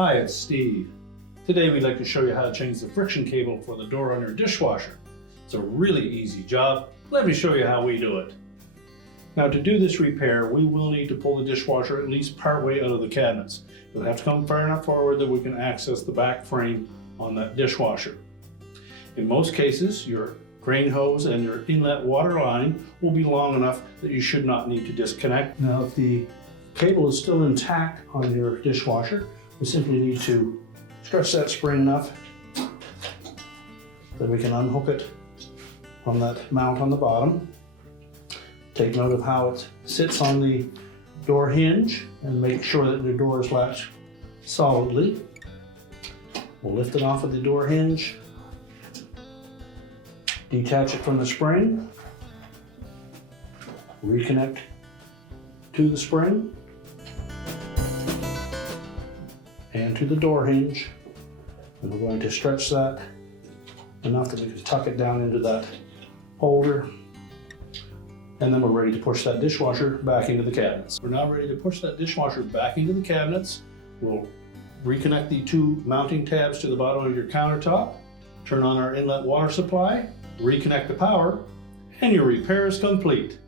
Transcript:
Hi, it's Steve. Today we'd like to show you how to change the friction cable for the door on your dishwasher. It's a really easy job. Let me show you how we do it. Now, to do this repair, we will need to pull the dishwasher at least part way out of the cabinets. You'll have to come far enough forward that we can access the back frame on that dishwasher. In most cases, your drain hose and your inlet water line will be long enough that you should not need to disconnect. Now, if the cable is still intact on your dishwasher, we simply need to stretch that spring enough that we can unhook it from that mount on the bottom. Take note of how it sits on the door hinge and make sure that the door is latched solidly. We'll lift it off of the door hinge, detach it from the spring, reconnect to the spring and to the door hinge. And we're going to stretch that enough that we can tuck it down into that holder. And then we're ready to push that dishwasher back into the cabinets. We're now ready to push that dishwasher back into the cabinets. We'll reconnect the two mounting tabs to the bottom of your countertop, turn on our inlet water supply, reconnect the power, and your repair is complete.